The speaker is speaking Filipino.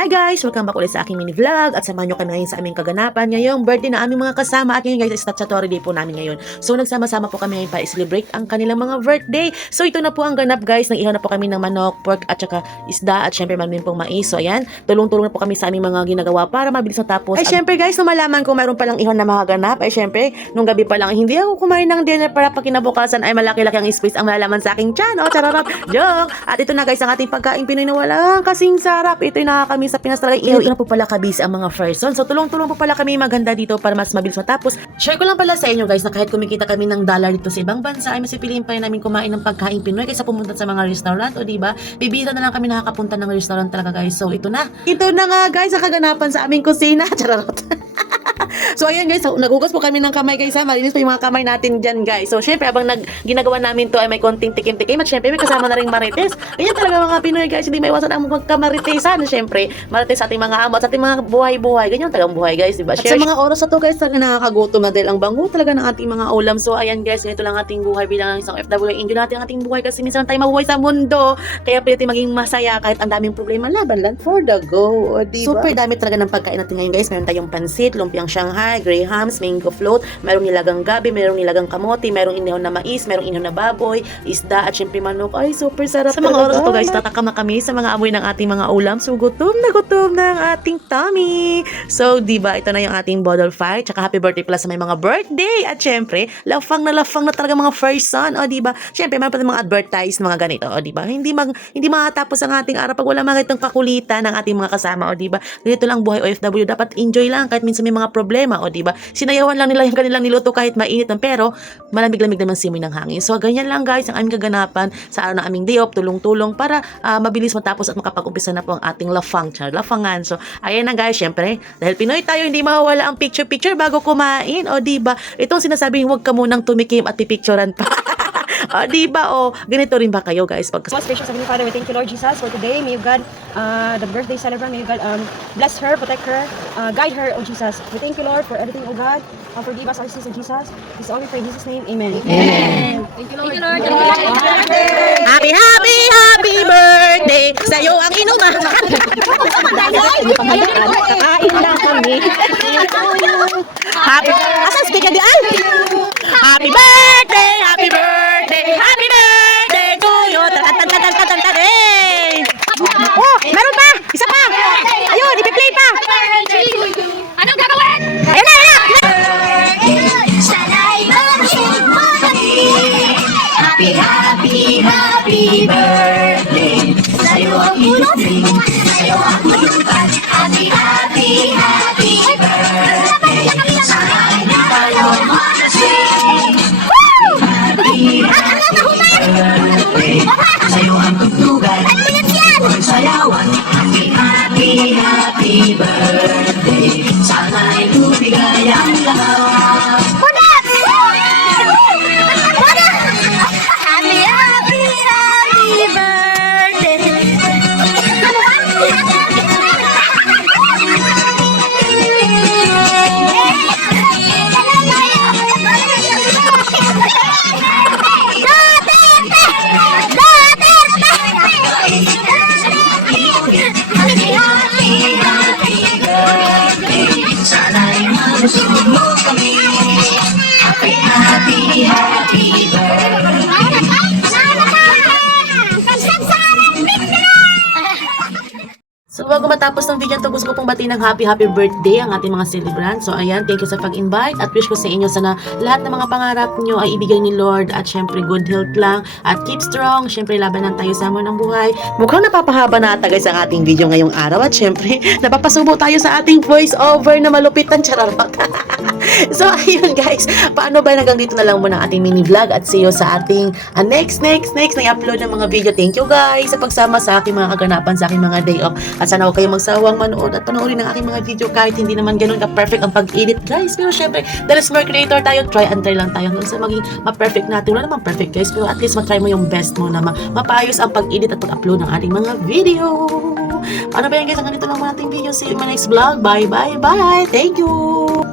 Hi guys! Welcome back ulit sa aking mini vlog at samahan nyo kami ngayon sa aming kaganapan. Ngayong birthday na aming mga kasama at ngayon guys, statutory day po namin ngayon. So nagsama-sama po kami ngayon para i-celebrate ang kanilang mga birthday. So ito na po ang ganap guys, nag-ihaw na po kami ng manok, pork at saka isda at syempre man pong mais. So ayan, tulong-tulong na po kami sa aming mga ginagawa para mabilis matapos. Ay syempre guys, nung malaman ko mayroon palang ihaw na mga ganap, ay syempre, nung gabi pa lang hindi ako kumain ng dinner para pag kinabukasan ay malaki-laki ang space ang malalaman sa aking tiyan. O chararap, joke! At ito na guys, ang ating pagkain Pinoy na walang kasing sarap. Ito yung nakakamiss sa Pinas talaga. Ihaw na po pala kabis ang mga person. So tulong-tulong po pala kami maganda dito para mas mabilis matapos. Share ko lang pala sa inyo guys na kahit kumikita kami ng dollar dito sa ibang bansa ay mas pipiliin pa rin namin kumain ng pagkain Pinoy kaysa pumunta sa mga restaurant o diba? Bibita na lang kami nakakapunta ng restaurant talaga guys. So ito na. Ito na nga guys ang kaganapan sa aming kusina. Chararot. So ayan guys, nagugas po kami ng kamay guys ha. Malinis po yung mga kamay natin dyan guys. So syempre habang ginagawa namin to ay may konting tikim-tikim at syempre may kasama na rin marites. Ayan talaga mga Pinoy guys, hindi maiwasan ang magkamaritesan. Syempre, marites sa ating mga amo at sa ating mga buhay-buhay. Ganyan talagang buhay guys, diba? At sa mga oras na to guys, talaga nakakagutom na dahil ang bango talaga ng ating mga ulam. So ayan guys, ganito lang ating buhay bilang isang FW. Enjoy natin ang ating buhay kasi minsan tayo mabuhay sa mundo. Kaya pwede maging masaya kahit ang daming problema. Laban lang for the go, diba? Super dami talaga ng pagkain natin ngayon guys. Meron tayong pansit, lumpiang Shanghai, grahams, mango float, merong nilagang gabi, merong nilagang kamote, merong inihaw na mais, merong inihaw na baboy, isda at syempre manok. Ay, super sarap. Sa mga oras to guys, tatakam na kami sa mga amoy ng ating mga ulam. So, gutom na ang ating tummy. So, diba, ito na yung ating bottle fire. Tsaka happy birthday pala sa may mga birthday. At syempre, lafang na talaga mga first son. O, diba? Syempre, meron pa mga advertise, mga ganito. O, diba? Hindi makatapos ang ating araw pag wala makitang kakulitan ng ating mga kasama. O, diba? Ganito lang buhay OFW. Dapat enjoy lang kahit minsan may mga problema. O, diba? Sinayawan lang nila yung kanilang niluto kahit mainit lang. Pero, malamig-lamig naman simoy ng hangin. So, ganyan lang guys ang aming kaganapan sa araw ng aming day off. Tulong-tulong para mabilis matapos at makapag-umpisa na po ang ating lafangan. So, ayan na guys, syempre, dahil Pinoy tayo, hindi mawawala ang picture-picture bago kumain. O, diba? Itong sinasabing huwag ka munang tumikim at pipicturean pa. O, diba? O, ganito rin ba kayo guys? Most gracious Heavenly Father, we thank you Lord Jesus for today. May you God, the birthday celebrant, may you God bless her, protect her, guide her, oh Jesus. We thank you Lord for everything, oh God. Forgive us our sins, oh Jesus. This is all we pray in Jesus' name. Amen. Amen. Thank you Lord. Happy birthday. Happy birthday! Sa'yo ang inuman! Kakain lang kami. Asan si Tika Dian? Happy birthday! Happy birthday! Happy birthday to you! Tatan! Hey! Oh! Meron pa! Isa pa! Ayun! Ipi-play pa! Anong gagawin? Ayun na! Happy birthday. Sa'yo ang inumin, sa'yo ang kulutan. Happy birthday. Sana hindi tayo makasing. Happy birthday. Sa'yo ang tugtugan, pagsayawan. Happy birthday. Sana'y tubigay ang lahat. Sana'y malusog mo kami. Happy birthday. So bago matapos ng video ito, gusto ko pong batiin ng happy birthday ang ating mga celebrant. So ayan, thank you sa pag-invite at wish ko sa inyo sana lahat ng mga pangarap nyo ay ibigay ni Lord at syempre good health lang at keep strong. Syempre labanan tayo sa hamon ng buhay. Mukhang napapahaba na ata guys ang ating video ngayong araw at syempre napapasubo tayo sa ating voice over na malupitan. Chararot. So ayun guys, paano ba hanggang dito na lang muna ang ating mini vlog at see you sa ating next na i-upload ng mga video. Thank you guys sa pagsama sa aking mga kaganapan sa aking mga day off. At sana huwag kayong magsawang manood at panoorin ng aking mga video kahit hindi naman ganun ka-perfect ang pag-edit guys. Pero syempre, dahil smart creator tayo, try lang tayo hanggang sa maging ma-perfect natin. Wala namang perfect guys, pero at least matry mo yung best mo na mapaayos ang pag-edit at pag-upload ng ating mga video. Paano ba yan guys? Hanggang dito lang muna ating video. See you in my next vlog. Bye. Thank you!